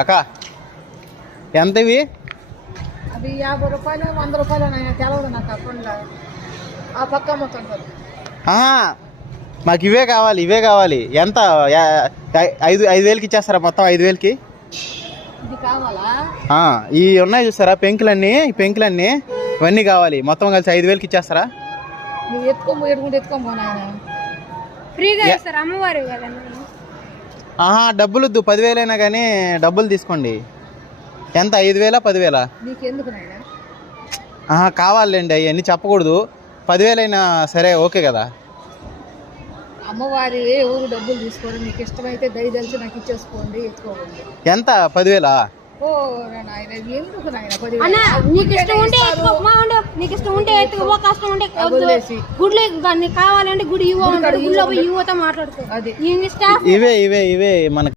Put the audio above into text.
అక్క ఎంత ఇవి? అది 50 రూపాయలు 100 రూపాయలు తెలవదు నాకు అకౌంట్లో. ఆ పక్క అమ్ముతుంటారు. మాకు ఇవే కావాలి. ఎంత? 5,000కి ఇచ్చేస్తారా మొత్తం? 5,000కి ఇది కావాలా? ఈ ఉన్నాయి చూస్తారా పెంకులన్నీ? ఈ పెంకులన్నీ ఇవన్నీ కావాలి. మొత్తం కలిసి 5,000కి ఇచ్చేస్తారా? నువ్వు ఎత్తుకోబో నాయన. ఫ్రీగా ఇస్తారు, అమ్మవారు కదండి. డబ్బులు వద్దు, 10,000 అయినా కానీ డబ్బులు తీసుకోండి. ఎంత? 5,000 10,000? నీకెందుకు నాయన? కావాలండి, అవన్నీ చెప్పకూడదు. 10,000 అయినా సరే, ఓకే కదా? అమ్మవారి ఊరు డబ్బులు తీసుకోండి. మీకు ఇష్టమైతే దయదలిచి నాకు ఇచ్చేసుకోండి, ఎత్తుకోండి. ఎంత? 10,000? ఓ నాయన, ఎందుకు నాయన? అన్న నీకు ఇష్టం ఉంటే నీకు ఇష్టం ఉంటే ఎత్తుకో, కష్టం ఉంటే గుడిలో కావాలంటే గుడి ఇవ్వ, గుడిలో పోయి ఇవ్వతో మాట్లాడుకో. ఇవే మనకి